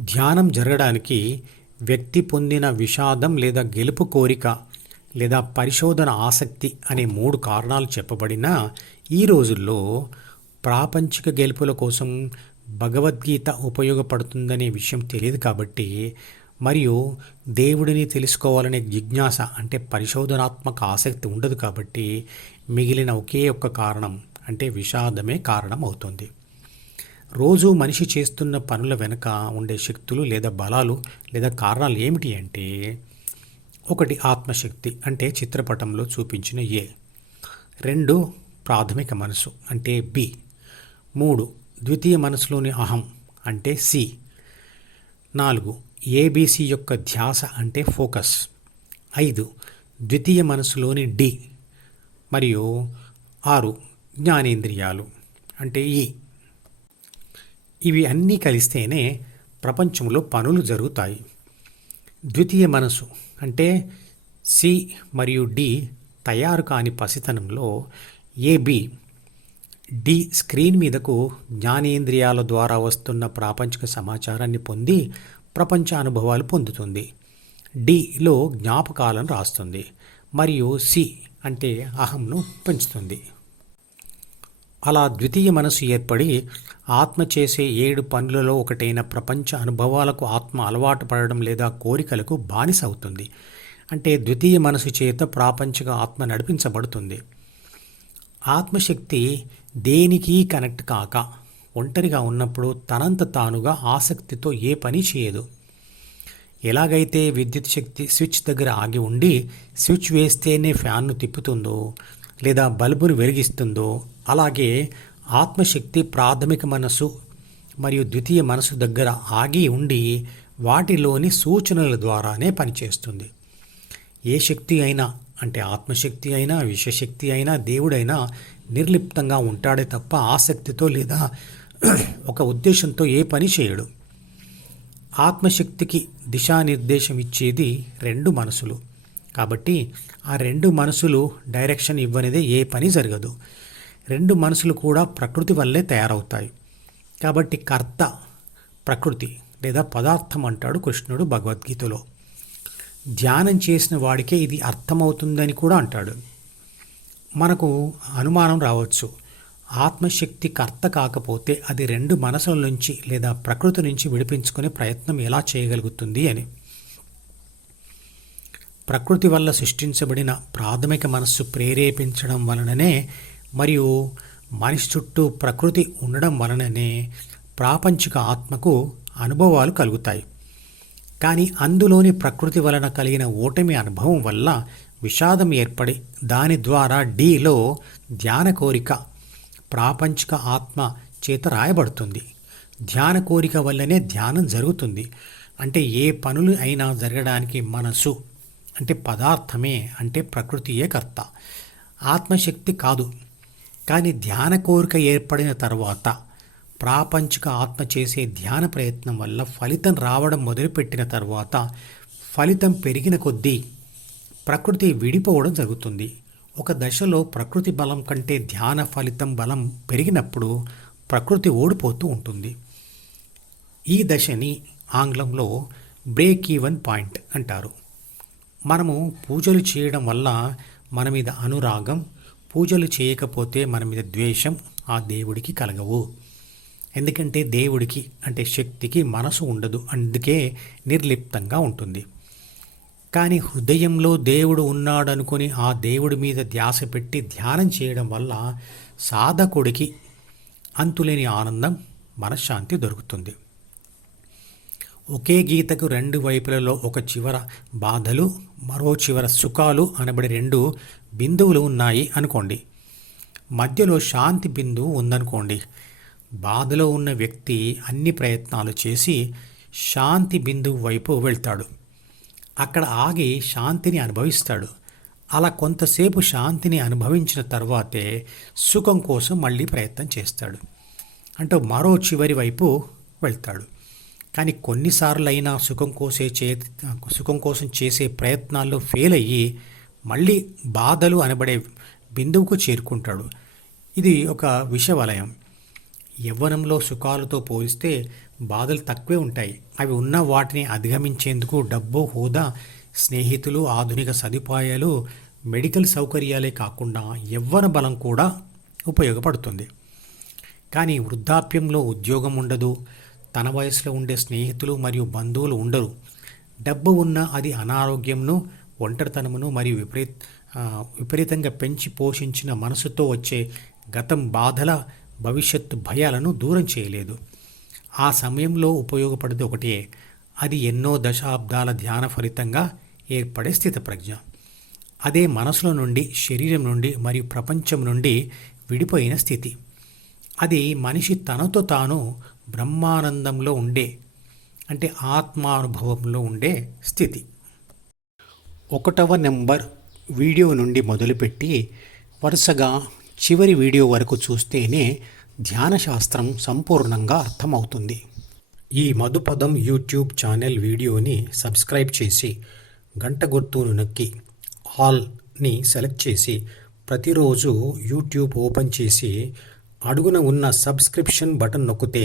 ధ్యానం జరగడానికి వ్యక్తి పొందిన విషాదం లేదా గెలుపు కోరిక లేదా పరిశోధన ఆసక్తి అనే మూడు కారణాలు చెప్పబడినా ఈ రోజుల్లో ప్రాపంచిక గెలుపుల కోసం భగవద్గీత ఉపయోగపడుతుందనే విషయం తెలియదు కాబట్టి మరియు దేవుడిని తెలుసుకోవాలనే జిజ్ఞాస అంటే పరిశోధనాత్మక ఆసక్తి ఉండదు కాబట్టి మిగిలిన ఒకే ఒక్క కారణం అంటే విషాదమే కారణం అవుతుంది. రోజు మనిషి చేస్తున్న పనుల వెనుక ఉండే శక్తులు లేదా బలాలు లేదా కారణాలు ఏమిటి అంటే ఒకటి ఆత్మశక్తి అంటే చిత్రపటంలో చూపించిన ఏ. రెండు ప్రాథమిక మనసు అంటే బి. మూడు ద్వితీయ మనసులోని అహం అంటే సి. నాలుగు ఏబిసి యొక్క ధ్యాస అంటే ఫోకస్. ఐదు ద్వితీయ మనసులోని డి. మరియు ఆరు జ్ఞానేంద్రియాలు అంటే ఈ. ఇవి అన్నీ కలిస్తేనే ప్రపంచంలో పనులు జరుగుతాయి. ద్వితీయ మనసు అంటే సి మరియు డి తయారు కాని పసితనంలో ఏబి డి స్క్రీన్ మీదకు జ్ఞానేంద్రియాల ద్వారా వస్తున్న ప్రాపంచిక సమాచారాన్ని పొంది ప్రపంచ అనుభవాలు పొందుతుంది. డిలో జ్ఞాపకాలను రాస్తుంది. మరియు సి అంటే అహంను పెంచుతుంది. అలా ద్వితీయ మనసు ఏర్పడి ఆత్మ చేసే ఏడు పనులలో ఒకటైన ప్రపంచ అనుభవాలకు ఆత్మ అలవాటు పడడం లేదా కోరికలకు బానిస అవుతుంది. అంటే ద్వితీయ మనసు చేత ప్రాపంచిక ఆత్మ నడిపించబడుతుంది. ఆత్మశక్తి దేనికి కనెక్ట్ కాక ఒంటరిగా ఉన్నప్పుడు తనంత తానుగా ఆసక్తితో ఏ పని చేయదు. ఎలాగైతే విద్యుత్ శక్తి స్విచ్ దగ్గర ఆగి ఉండి స్విచ్ వేస్తేనే ఫ్యాన్ను తిప్పుతుందో లేదా బల్బును వెలిగిస్తుందో అలాగే ఆత్మశక్తి ప్రాథమిక మనసు మరియు ద్వితీయ మనసు దగ్గర ఆగి ఉండి వాటిలోని సూచనల ద్వారానే పనిచేస్తుంది. ఏ శక్తి అయినా అంటే ఆత్మశక్తి అయినా విశ్వశక్తి అయినా దేవుడైనా నిర్లిప్తంగా ఉంటాడే తప్ప ఆసక్తితో లేదా ఒక ఉద్దేశంతో ఏ పని చేయడు. ఆత్మశక్తికి దిశానిర్దేశం ఇచ్చేది రెండు మనసులు. కాబట్టి ఆ రెండు మనసులు డైరెక్షన్ ఇవ్వనిదే ఏ పని జరగదు. రెండు మనసులు కూడా ప్రకృతి వల్లే తయారవుతాయి. కాబట్టి కర్త ప్రకృతి లేదా పదార్థం అంటాడు కృష్ణుడు భగవద్గీతలో. ధ్యానం చేసిన వాడికే ఇది అర్థమవుతుందని కూడా అంటాడు. మనకు అనుమానం రావచ్చు. ఆత్మశక్తి కర్త కాకపోతే అది రెండు మనసుల నుంచి లేదా ప్రకృతి నుంచి విడిపించుకునే ప్రయత్నం ఎలా చేయగలుగుతుంది అని. ప్రకృతి వల్ల సృష్టించబడిన ప్రాథమిక మనస్సు ప్రేరేపించడం వలననే మరియు మనిషి చుట్టూ ప్రకృతి ఉండడం వలననే ప్రాపంచిక ఆత్మకు అనుభవాలు కలుగుతాయి. కానీ అందులోని ప్రకృతి వలన కలిగిన ఓటమి అనుభవం వల్ల విషాదం ఏర్పడి దాని ద్వారా డీలో ధ్యాన కోరిక ప్రాపంచిక ఆత్మ చేత రాయబడుతుంది. ధ్యాన కోరిక వల్లనే ధ్యానం జరుగుతుంది. అంటే ఏ పనులు అయినా జరగడానికి మనసు అంటే పదార్థమే అంటే ప్రకృతియే కర్త. ఆత్మశక్తి కాదు. కానీ ధ్యాన కోరిక ఏర్పడిన తర్వాత ప్రాపంచిక ఆత్మ చేసే ధ్యాన ప్రయత్నం వల్ల ఫలితం రావడం మొదలుపెట్టిన తర్వాత ఫలితం పెరిగిన కొద్దీ ప్రకృతి విడిపోవడం జరుగుతుంది. ఒక దశలో ప్రకృతి బలం కంటే ధ్యాన ఫలితం బలం పెరిగినప్పుడు ప్రకృతి ఓడిపోతూ ఉంటుంది. ఈ దశని ఆంగ్లంలో బ్రేక్ ఈవెన్ పాయింట్ అంటారు. మనము పూజలు చేయడం వల్ల మన మీద అనురాగం పూజలు చేయకపోతే మన మీద ద్వేషం ఆ దేవుడికి కలగవు. ఎందుకంటే దేవుడికి అంటే శక్తికి మనసు ఉండదు అందుకే నిర్లిప్తంగా ఉంటుంది. కానీ హృదయంలో దేవుడు ఉన్నాడు అనుకుని ఆ దేవుడి మీద ధ్యాస పెట్టి ధ్యానం చేయడం వల్ల సాధకుడికి అంతులేని ఆనందం మనశ్శాంతి దొరుకుతుంది. ఒకే గీతకు రెండు వైపులలో ఒక చివర బాధలు మరో చివర సుఖాలు అనబడి రెండు బిందువులు ఉన్నాయి అనుకోండి. మధ్యలో శాంతి బిందువు ఉందనుకోండి. బాధలో ఉన్న వ్యక్తి అన్ని ప్రయత్నాలు చేసి శాంతి బిందువు వైపు వెళ్తాడు. అక్కడ ఆగి శాంతిని అనుభవిస్తాడు. అలా కొంతసేపు శాంతిని అనుభవించిన తర్వాతే సుఖం కోసం మళ్ళీ ప్రయత్నం చేస్తాడు. అంటే మరో చివరి వైపు వెళ్తాడు. కానీ కొన్నిసార్లు అయినా సుఖం కోసే చే సుఖం కోసం చేసే ప్రయత్నాల్లో ఫెయిల్ అయ్యి మళ్ళీ బాధలు అనబడే బిందువుకు చేరుకుంటాడు. ఇది ఒక విషవలయం. యవ్వనంలో సుఖాలతో పోలిస్తే బాధలు తక్కువే ఉంటాయి. అవి ఉన్న వాటిని అధిగమించేందుకు డబ్బు హోదా స్నేహితులు ఆధునిక సదుపాయాలు మెడికల్ సౌకర్యాలే కాకుండా యవ్వన బలం కూడా ఉపయోగపడుతుంది. కానీ వృద్ధాప్యంలో ఉద్యోగం ఉండదు. తన వయసులో ఉండే స్నేహితులు మరియు బంధువులు ఉండరు. డబ్బు ఉన్న అది అనారోగ్యంను ఒంటరితనమును మరియు విపరీత విపరీతంగా పెంచి పోషించిన మనసుతో వచ్చే గతం బాధల భవిష్యత్తు భయాలను దూరం చేయలేదు. ఆ సమయంలో ఉపయోగపడేది ఒకటే అది ఎన్నో దశాబ్దాల ధ్యాన ఫలితంగా ఏర్పడే స్థితప్రజ్ఞ. అదే మనసులో నుండి శరీరం నుండి మరియు ప్రపంచం నుండి విడిపోయిన స్థితి. అది మనిషి తనతో తాను బ్రహ్మానందంలో ఉండే అంటే ఆత్మానుభవంలో ఉండే స్థితి. ఒకటవ నెంబర్ వీడియో నుండి మొదలుపెట్టి వరుసగా చివరి వీడియో వరకు చూస్తేనే ధ్యాన శాస్త్రం సంపూర్ణంగా అర్థమవుతుంది. ఈ మధుపదం యూట్యూబ్ ఛానల్ వీడియోని సబ్స్క్రైబ్ చేసి గంట గుర్తును నొక్కి ఆల్ని సెలెక్ట్ చేసి ప్రతిరోజు యూట్యూబ్ ఓపెన్ చేసి అడుగున ఉన్న సబ్స్క్రిప్షన్ బటన్ నొక్కితే